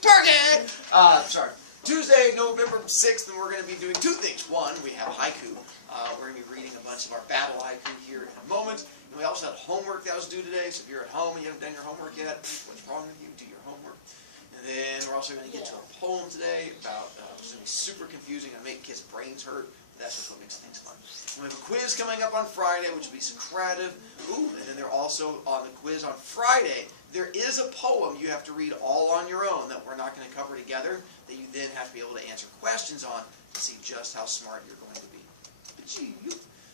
Target! Sorry. Tuesday, November 6th, and we're going to be doing two things. One, we have haiku. We're going to be reading a bunch of our battle haiku here in a moment. And we also had homework that was due today, so if you're at home and you haven't done your homework yet, what's wrong with you? Do your homework. And then we're also going to get to a poem today about, it's going to be super confusing and make kids' brains hurt. That's just what makes things fun. And we have a quiz coming up on Friday, which will be Socrative. Ooh, and then they're also on the quiz on Friday. There is a poem you have to read all on your own that we're not going to cover together, that you then have to be able to answer questions on to see just how smart you're going to be.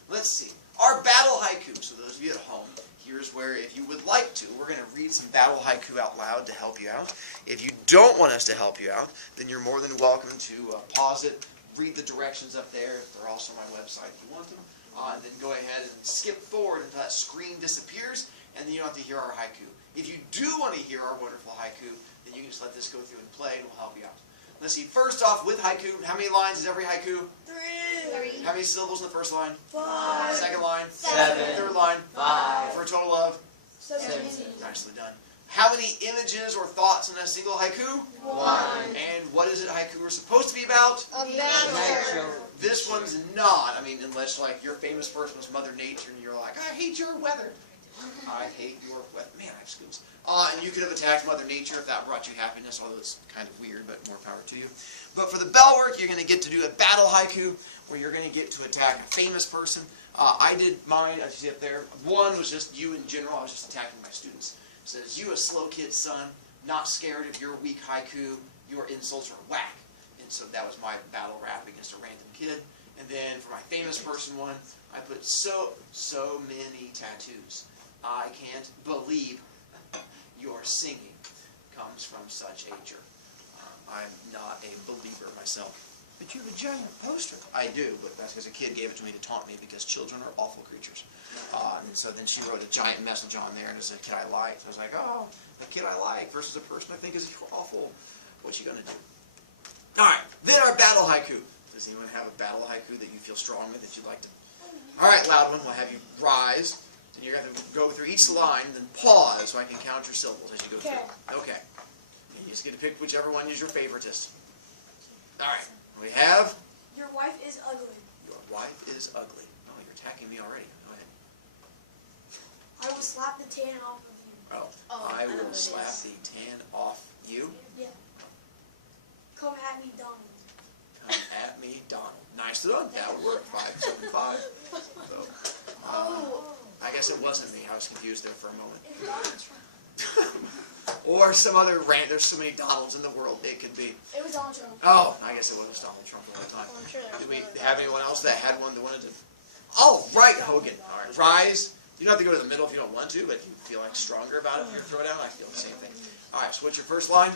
Let's see. Our battle haiku. So those of you at home, here's where, if you would like to, we're going to read some battle haiku out loud to help you out. If you don't want us to help you out, then you're more than welcome to pause it, read the directions up there. They're also on my website if you want them. And then go ahead and skip forward until that screen disappears, and then you don't have to hear our haiku. If you do want to hear our wonderful haiku, then you can just let this go through and play, and we'll help you out. Let's see. First off, with haiku, how many lines is every haiku? 3. How many syllables in the first line? 5. Second line? 7. Third line? 5. For a total of? 17. Nicely done. How many images or thoughts in a single haiku? 1. And what is it haiku are supposed to be about? Nature. This one's not. I mean, unless like your famous person was Mother Nature and you're like, I hate your weather. I hate your weather. Man, I have schools. And you could have attacked Mother Nature if that brought you happiness, although it's kind of weird, but more power to you. But for the bell work, you're going to get to do a battle haiku, where you're going to get to attack a famous person. I did mine, as you see up there. One was just you in general. I was just attacking my students. It says, you a slow kid, son, not scared of your weak haiku, your insults are whack. And so that was my battle rap against a random kid. And then for my famous person one, I put so many tattoos. I can't believe your singing comes from such a jerk. I'm not a believer myself. But you have a giant poster. I do, but that's because a kid gave it to me to taunt me because children are awful creatures. And so then she wrote a giant message on there and it said, kid I like. So I was like, oh, a kid I like versus a person I think is awful. What's she going to do? Alright, then our battle haiku. Does anyone have a battle haiku that you feel strong with that you'd like to? Alright, loud one, we'll have you rise. And you're going to go through each line, then pause so I can count your syllables as you go through. Okay. And you just get to pick whichever one is your favoritist. Alright, we have... Your wife is ugly. Your wife is ugly. Oh, you're attacking me already. Go ahead. I will slap the tan off of you. Oh, I will slap the tan off you. Yeah. Come at me, Donald. Come at me, Donald. Nice done. That would work. 575. So, I guess it wasn't me. I was confused there for a moment. It's Donald Trump. Or some other rant. There's so many Donalds in the world. It could be. It was Donald Trump. Oh, I guess it was Donald Trump the whole time. Well, I'm sure Did we have anyone else that had one that wanted to? Oh, right, Hogan. All right, rise. You don't have to go to the middle if you don't want to, but if you feel like stronger about it, if you're throwing down, I feel the same thing. All right, so what's your first line?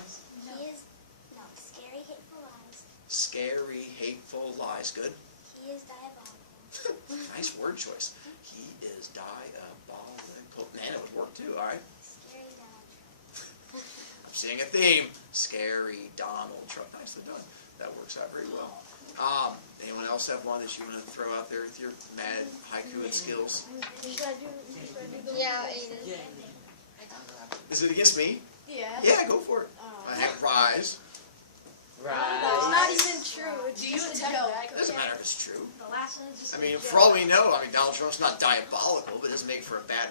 Scary, hateful lies. Scary, hateful lies. Good. He is diabolical. Nice word choice. He is diabolical. Man, it would work too. All right. Scary Donald Trump. I'm seeing a theme. Scary Donald Trump. Nicely done. That works out very well. Anyone else have one that you want to throw out there with your mad haiku and skills? Yeah, Is it against me? Yeah. Yeah, go for it. I have rise. It's not even true. It's just a joke. It doesn't matter if it's true. The last one is just I mean, for all we know, Donald Trump's not diabolical, but it doesn't make for a bad...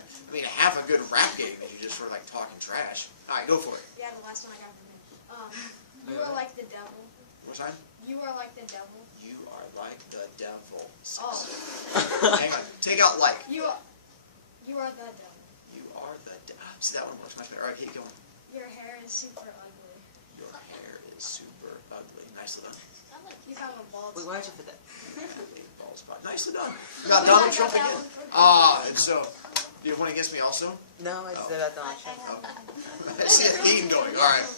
half a good rap game that you just sort of like talking trash. All right, go for it. Yeah, the last one I got from him. You are like the devil. What time? You are like the devil. You are like the devil. Oh. Hang on. Take out like. You are the devil. You are the devil. See, that one works much better. All right, keep going. Your hair is super ugly. Your hair is super ugly. Nicely done. You have a bald Wait, why'd you put that? Bald spot. Nicely done. You got Donald Trump again. And so, do you have one against me also? No, I said about Donald Trump. I see a theme going. All right.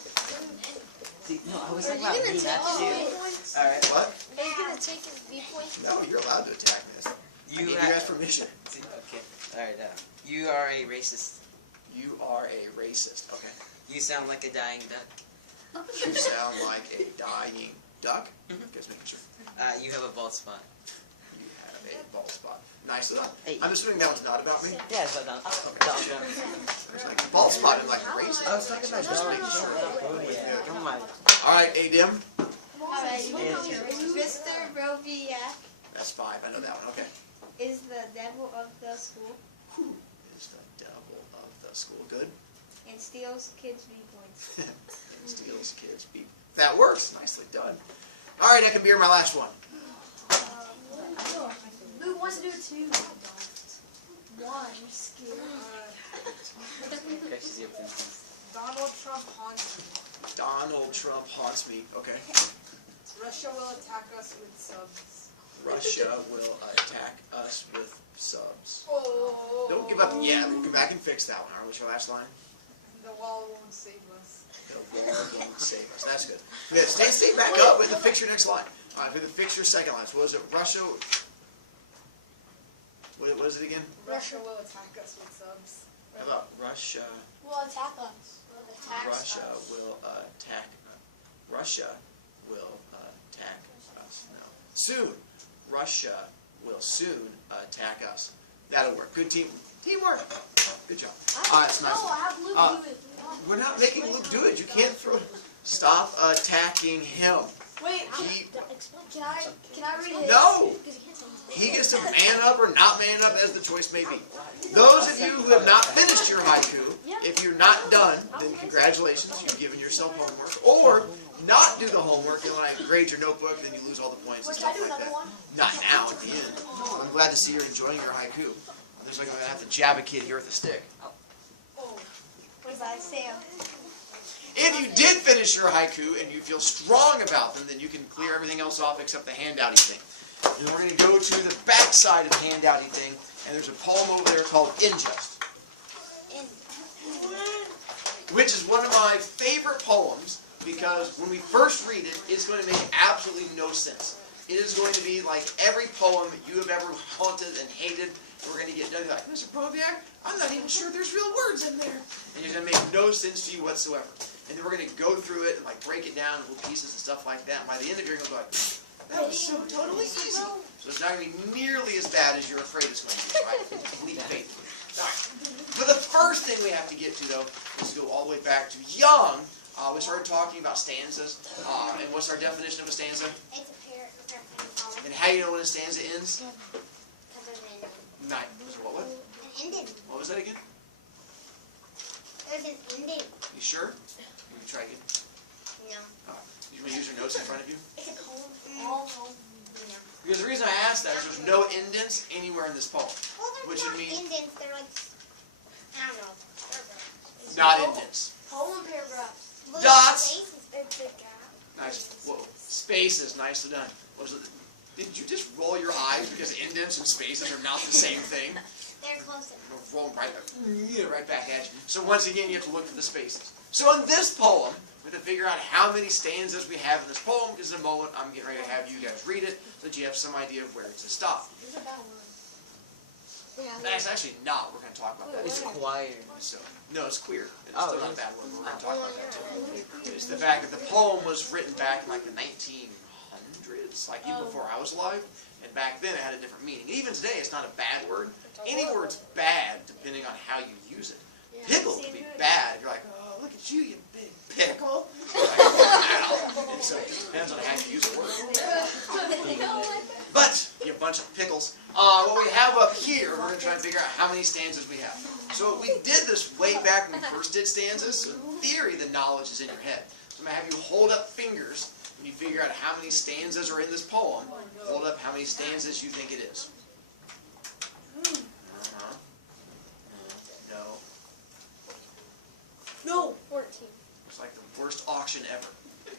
See, no, I was talking about me, not you. All right, what? Are you going to take his B-points? No, you're allowed to attack me. I gave you guys permission. Okay, alright, you are a racist. You are a racist. Okay. You sound like a dying duck. You sound like a dying duck? Just making sure. You have a bald spot. You have a bald spot. Nice done. Hey. I'm assuming that one's not about me. Yeah, so done. There's like a bald spot and like racing. I was talking about Donald Trump. Yeah, come on. All right, Adim. Alright, Mr. Brovicast That's 5. I know that one. Okay. is the devil of the school Who is the devil of the school? Good. and steals kids' viewpoints. And steals kids' beat. That works. Nicely done. All right, that can be my last one. Who wants to do it too? One, you're scared. Donald Trump haunts me. Donald Trump haunts me. Okay. Russia will attack us with subs. Russia will attack us with subs. Oh. Don't give up yet. We'll come back and fix that one. All right, what's your last line? The wall won't save us. The war won't save us. That's good. Yeah, stay back up and fix your next line. All right, for the fix your second line. So what was it? Russia. What is it again? Russia will attack us with subs. How about Russia? Will attack us. Russia will attack. Russia will attack us. No. Soon. Russia will soon attack us. That'll work. Good teamwork. Good job. It's nice. No, I have Luke do it. We're not making Luke do it. You can't throw. Stop attacking him. Wait, He- can I read it? No. He gets to man up or not man up as the choice may be. Those of you who have not finished your haiku, if you're not done, then congratulations, you've given yourself homework. Or not do the homework, and when I grade your notebook, then you lose all the points and Wait, can I stuff do like another that. one? Not now, at the end. I'm glad to see you're enjoying your haiku. Looks like I'm going to have to jab a kid here with a stick. What about Sam? If you did finish your haiku and you feel strong about them, then you can clear everything else off except the handouty thing. And we're going to go to the back side of the handouty thing, and there's a poem over there called Injust, which is one of my favorite poems because when we first read it, it's going to make absolutely no sense. It is going to be like every poem you have ever haunted and hated. We're going to get done like, Mr. Proviak, I'm not even sure there's real words in there. And it's going to make no sense to you whatsoever. And then we're going to go through it and like break it down in little pieces and stuff like that. And by the end of it, you're going to be like, that was so totally easy. So it's not going to be nearly as bad as you're afraid it's going to be, right? Complete faith. All right. But the first thing we have to get to, though, is to go all the way back to young. We started talking about stanzas. And what's our definition of a stanza? It's a pair poem. And how do you know when a stanza ends? Because there's an ending. Nine. So what? An ending. What was that again? There's an ending. You sure? You can try again. No. You want to use your notes in front of you? It's a poem. All poem. No. Because the reason I asked that is there's no indents anywhere in this poem. Well, there's Which not would mean- indents. They're like, I don't know. Not indents. Poem paragraph. Dots. It's a gap. Nice. Whoa. Spaces. Nicely done. Was it? Did you just roll your eyes because indents and spaces are not the same thing? They're closer. Roll right back at you. So once again, you have to look for the spaces. So in this poem, we have to figure out how many stanzas we have in this poem, because in a moment I'm getting ready to have you guys read it so that you have some idea of where to stop. It's a bad word. That's actually not what we're going to talk about. That It's today. choir. So, no, it's queer. It's Oh, still not a it is? bad word, but we're going to talk about that too. It's the fact that the poem was written back in like the 1900s, like even before I was alive, and back then it had a different meaning. Even today, it's not a bad word. Any word's bad depending on how you use it. Pickle can be bad. You're like, oh, look at you, you big pickle. Like, wow. And so it just depends on how you use a word. But, you bunch of pickles. What we have up here, we're going to try and figure out how many stanzas we have. So we did this way back when we first did stanzas. So in theory, the knowledge is in your head. So I'm going to have you hold up fingers when you figure out how many stanzas are in this poem. Hold up how many stanzas you think it is. No. No. 14. It's like the worst auction ever.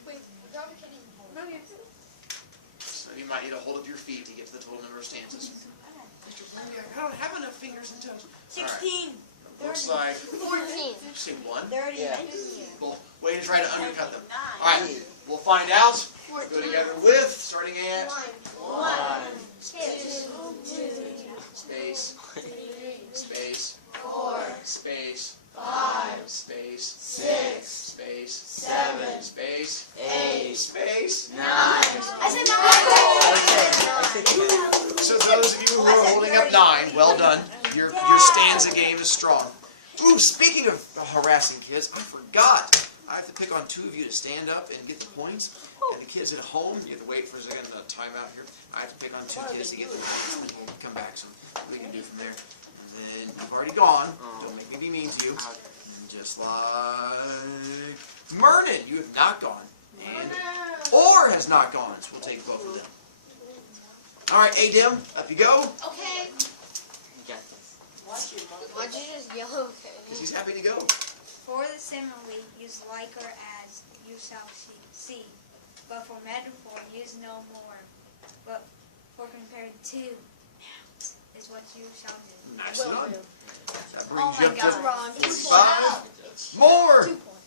Wait, probably kidding. No, you're So you might need to hold up your feet to get to the total number of stanzas. I don't have enough fingers and toes. 16. Looks like 14. say 1. 30. Yeah. Well, way to try to undercut them. All right, we'll find out. Go together with starting at 1, 2, space, space, 4, space, 5, space, 6, space, 7, space, 8, space. 9. I said 9. I said 10. So those of you who Ooh, speaking of harassing kids, I forgot. I have to pick on 2 of you to stand up and get the points. And the kids at home, you have to wait for a second, time out here. I have to pick on 2 kids to get the points, and we'll come back. So we can do from there. And then you've already gone. Don't make me be mean to you. And just like Mernon, you have not gone. And Orr has not gone, so we'll take both of them. All right, Adim, up you go. Okay. You got this. Why'd you just yell? Because he's happy to go. For the simile, use like or as you shall see. But for metaphor, use no more. But for compared to is what you shall do. Nicely done. That brings Oh you my up to God. Wrong. 5 more. 2 points.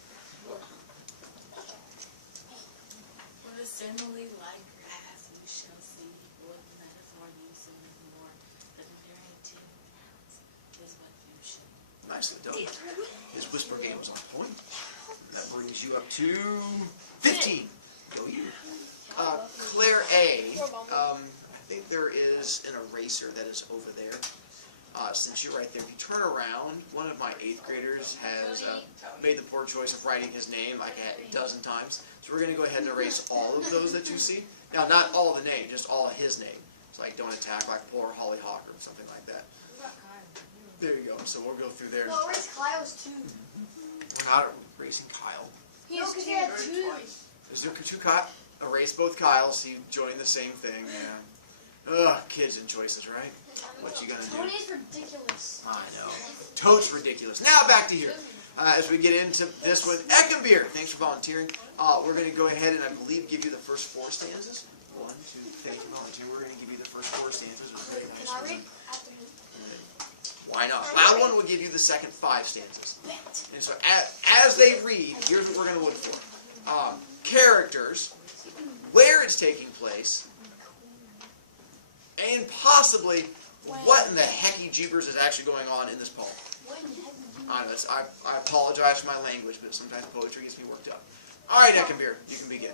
For the simile like as you shall see, what metaphor using more, the comparing to is what you should. Nicely done. His whisper game was on point. That brings you up to 15. Go you. Claire A. I think there is an eraser that is over there. Since you're right there, if you turn around, one of my 8th graders has made the poor choice of writing his name like a dozen times. So we're going to go ahead and erase all of those that you see. Now, not all the name, just all of his name. It's like don't attack like poor Hollyhock or something like that. There you go. So we'll go through there. No, where's Kyle's 2? We're not erasing Kyle. No, because he had 2. Is there 2 Kyle? Erase both Kyles. You join the same thing. Yeah. Ugh, kids and choices, right? What you gonna do? Tony's ridiculous. I know. Totes ridiculous. Now back to here. As we get into this one, Eckenbeer, thanks for volunteering. We're going to go ahead and I believe give you the first 4 stanzas. 1, 2, thank you, volunteer. We're going to give you the first 4 stanzas. Very nice. Can I read? After me. Why not? Loud one will give you the second 5 stanzas. And so as they read, here's what we're going to look for. Characters, where it's taking place, and possibly what in the hecky jeepers is actually going on in this poem. I know, I apologize for my language, but sometimes poetry gets me worked up. All right, Eckenbeer, you can begin.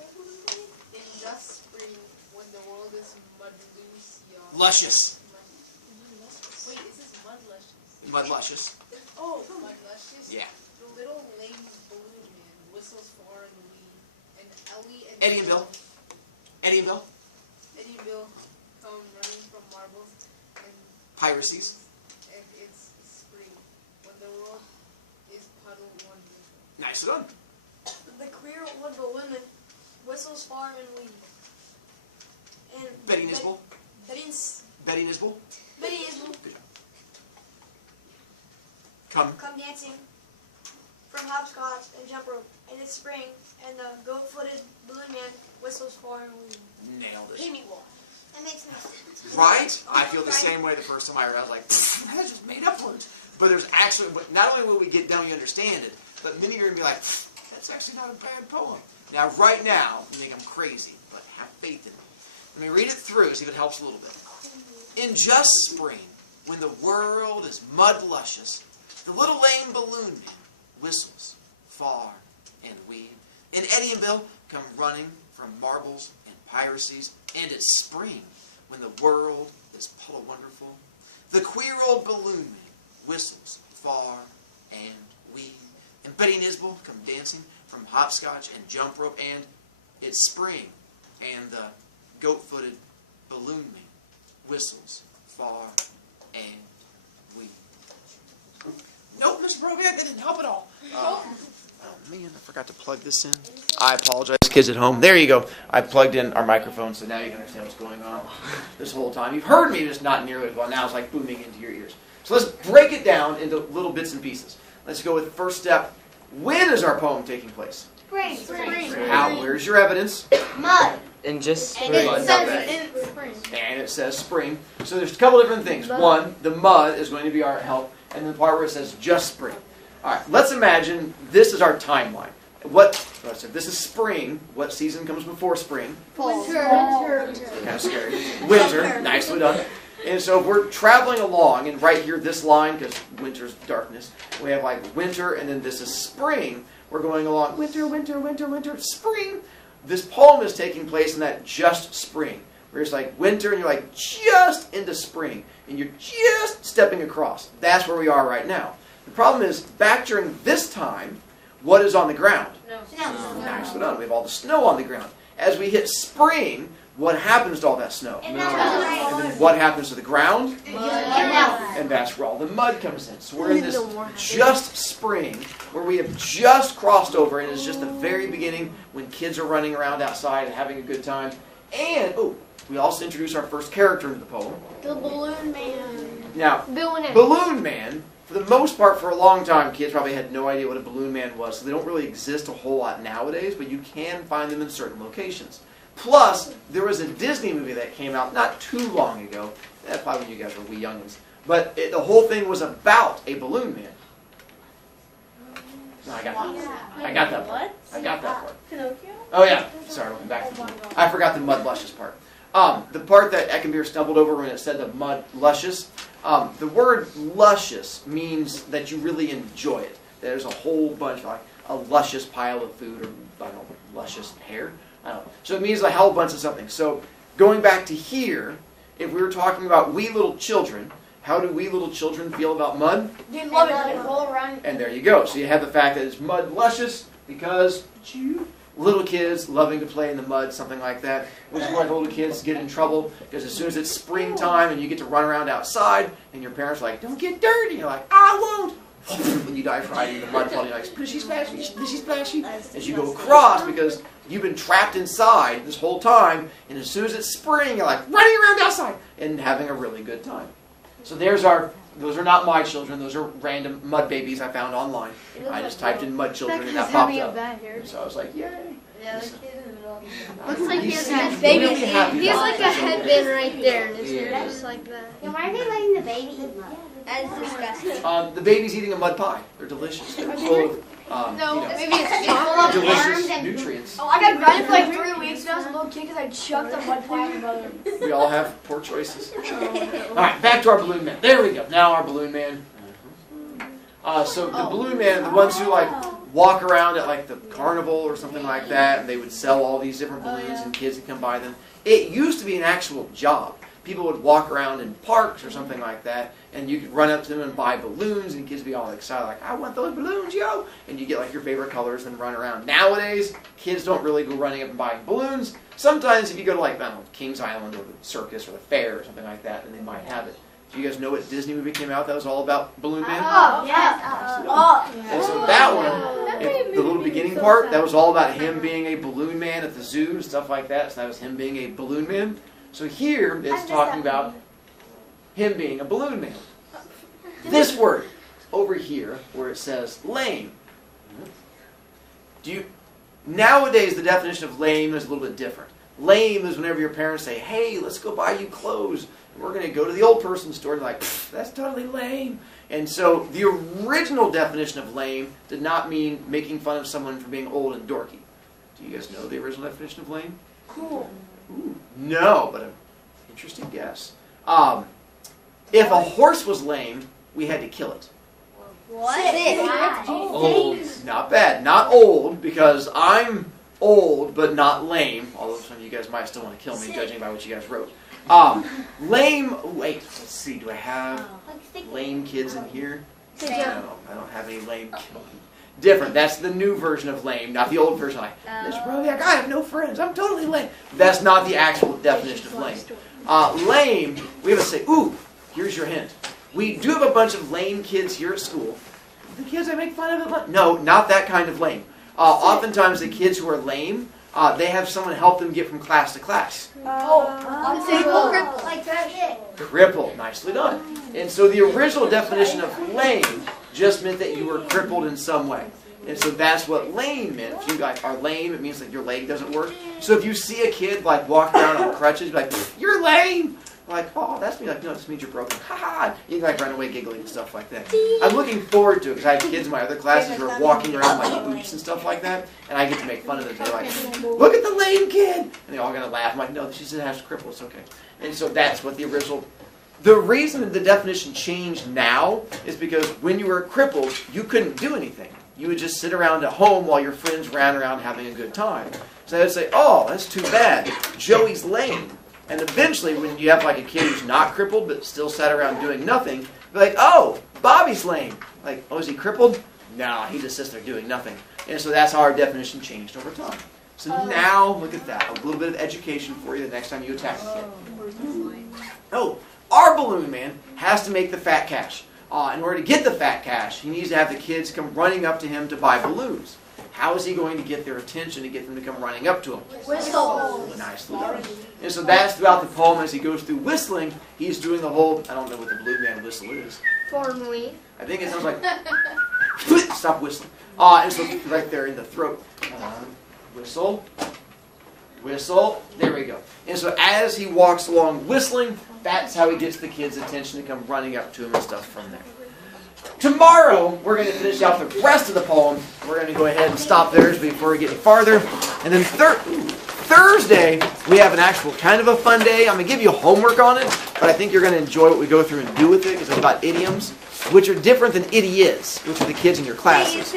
In just spring, when the world is mud loose, young. Luscious. Wait, is this mud luscious? Mud luscious. Oh, mud luscious? Yeah. The little lame balloon man whistles far in the weed, and Ellie and Eddie and Bill. Eddie and Bill. Eddie and Bill come running from marbles, and Piracies. it's spring, when the world is puddle wonderful. Nicely done. The queer old balloon whistles far and weed. And Betty Nisbel. Betty Nisbel. Betty Nisbel. Come. Come dancing from hopscotch and jump rope. And it's spring, and the goat-footed balloon man whistles far and weed. Nailed it. Pay me what? That makes no sense. Right? I feel the same way the first time I read it. I was like, that's just made up words. But there's actually, not only will we get down, you understand it, but many of you are going to be like, that's actually not a bad poem. Now, right now, you think I'm crazy, but have faith in me. Let me read it through, see if it helps a little bit. In just spring, when the world is mud luscious, the little lame balloon man whistles far and weed. And Eddie and Bill come running from marbles and piracies, and it's spring when the world is puddle wonderful. The queer old balloon man whistles far and weed. And Betty Nisbel come dancing from hopscotch and jump rope, and it's spring, and the goat-footed balloon man whistles far and weed. Nope, Mr. Brovicast, that didn't help at all. Oh man, I forgot to plug this in. I apologize, kids at home. There you go. I plugged in our microphone, so now you can understand what's going on this whole time. You've heard me, just not nearly as well. Now it's like booming into your ears. So let's break it down into little bits and pieces. Let's go with the first step. When is our poem taking place? Spring. How? Where's your evidence? Mud. And just And spring. it says in spring. And it says spring. So there's a couple different things. One, the mud is going to be our help, and the part where it says just spring. All right, let's imagine this is our timeline. This is spring. What season comes before spring? Winter. Kind of scary. Winter. Nicely done. And so if we're traveling along, and right here, this line, because winter's darkness, we have like winter, and then this is spring. We're going along, winter, winter, winter, winter, spring. This poem is taking place in that just spring. Where it's like winter, and you're like just into spring. And you're just stepping across. That's where we are right now. The problem is, back during this time, what is on the ground? No. Nicely done. We have all the snow on the ground. As we hit spring, what happens to all that snow? And then what happens to the ground? And that's where all the mud comes in. So we're in this just spring, where we have just crossed over, and it's just the very beginning when kids are running around outside and having a good time. And, we also introduce our first character into the poem. The Balloon Man. Now, Balloon Man, for the most part, for a long time, kids probably had no idea what a Balloon Man was, so they don't really exist a whole lot nowadays, but you can find them in certain locations. Plus, there was a Disney movie that came out not too long ago, probably when you guys were wee youngins, but the whole thing was about a Balloon Man. No, I got that part. I got that part. Pinocchio? Oh yeah, sorry, welcome back. I forgot the mud luscious part. The part that Eckenbeer stumbled over when it said the mud luscious. The word luscious means that you really enjoy it. There's a whole bunch, like a luscious pile of food, or I don't know, luscious hair. I don't know. So it means a whole bunch of something. So going back to here, if we were talking about wee little children, how do wee little children feel about mud? They love it. They roll around. And there you go. So you have the fact that it's mud luscious because little kids loving to play in the mud, something like that. Which is why the little kids get in trouble, because as soon as it's springtime and you get to run around outside, and your parents are like, "Don't get dirty," you're like, "I won't." And you dive right into the mud, probably like, "Splishy, splashy, splishy, splashy," as you go across, because you've been trapped inside this whole time, and as soon as it's spring, you're like running around outside and having a really good time. So those are not my children, those are random mud babies I found online. I just typed in mud children and that popped up. So I was like, yay. Yeah, the kid in the middle. Looks like he has a baby. He has like a headband right there, and his hair just like that. Why are they letting the baby eat mud? That is disgusting. The baby's eating a mud pie. They're delicious. They're full of Maybe it's delicious nutrients. Oh, I got grounded for like 3 weeks when I was a little kid because I chucked a mud pie in my brother. We all have poor choices. Alright, back to our Balloon Man. There we go. Now our Balloon Man. So the Balloon Man, the ones who like walk around at like the carnival or something like that, and they would sell all these different balloons and kids would come buy them. It used to be an actual job. People would walk around in parks or something like that, and you could run up to them and buy balloons, and kids would be all excited, like, "I want those balloons, yo!" And you get like your favorite colors and run around. Nowadays, kids don't really go running up and buying balloons. Sometimes if you go to like, I don't know, Kings Island or the circus or the fair or something like that, then they might have it. Do you guys know what Disney movie came out that was all about Balloon Man? Oh, yes. And so that one, the little beginning part, that was all about him being a balloon man at the zoo and stuff like that. So that was him being a balloon man. So here it's talking about him being a balloon man. This word over here where it says lame. Nowadays the definition of lame is a little bit different. Lame is whenever your parents say, "Hey, let's go buy you clothes. We're going to go to the old person's store." And they're like, "That's totally lame." And so the original definition of lame did not mean making fun of someone for being old and dorky. Do you guys know the original definition of lame? Cool. Ooh, no, but an interesting guess. If a horse was lame, we had to kill it. What? Old. Not bad. Not old, because I'm old, but not lame. Although some of you guys might still want to kill me, judging by what you guys wrote. Lame. Wait, let's see. Do I have lame kids in here? No, I don't have any lame kids. Different. That's the new version of lame, not the old version. Like, Mr. Brovicast, I have no friends. I'm totally lame. That's not the actual definition of lame. Lame, we have to say, ooh, here's your hint. We do have a bunch of lame kids here at school. The kids I make fun of? No, not that kind of lame. Oftentimes the kids who are lame, they have someone help them get from class to class. Like that. Crippled. Nicely done. And so the original definition of lame just meant that you were crippled in some way. And so that's what lame meant. If you like are lame, it means that your leg doesn't work. So if you see a kid like walking around on crutches, you're like, "You're lame!" Like, "Oh, that's me." Like, "No, this means you're broken." Ha ha! You can like run away giggling and stuff like that. I'm looking forward to it because I have kids in my other classes who are walking around like boots and stuff like that, and I get to make fun of them. They're like, "Look at the lame kid!" And they're all gonna laugh. I'm like, "No, she just has to cripple. It's okay." And so that's what the original. The reason the definition changed now is because when you were crippled, you couldn't do anything. You would just sit around at home while your friends ran around having a good time. So they would say, "Oh, that's too bad. Joey's lame." And eventually, when you have like a kid who's not crippled but still sat around doing nothing, you're like, "Oh, Bobby's lame. Like, oh, is he crippled? No, he just sits there doing nothing. And so that's how our definition changed over time. So now, look at that. A little bit of education for you the next time you attack a kid. Oh, our balloon man has to make the fat cash. In order to get the fat cash, he needs to have the kids come running up to him to buy balloons. How is he going to get their attention to get them to come running up to him? Whistle. Nicely done. And so that's throughout the poem as he goes through whistling. He's doing the whole, I don't know what the balloon man whistle is. Formally. I think it sounds like, stop whistling. And so right there in the throat. Whistle. Whistle. There we go. And so as he walks along whistling, that's how he gets the kids' attention to come running up to him and stuff from there. Tomorrow, we're going to finish out the rest of the poem. We're going to go ahead and stop there before we get any farther. And then Thursday, we have an actual kind of a fun day. I'm going to give you homework on it, but I think you're going to enjoy what we go through and do with it because it's about idioms, which are different than idiot, which are the kids in your classes.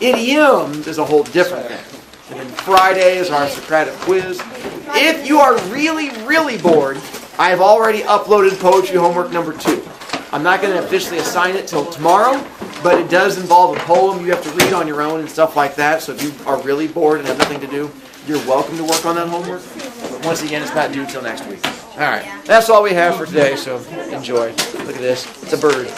Idioms is a whole different thing. And then Friday is our Socratic quiz. If you are really, really bored, I have already uploaded poetry homework number 2. I'm not going to officially assign it till tomorrow, but it does involve a poem you have to read on your own and stuff like that. So if you are really bored and have nothing to do, you're welcome to work on that homework. But once again, it's not due till next week. All right. That's all we have for today, so enjoy. Look at this. It's a bird.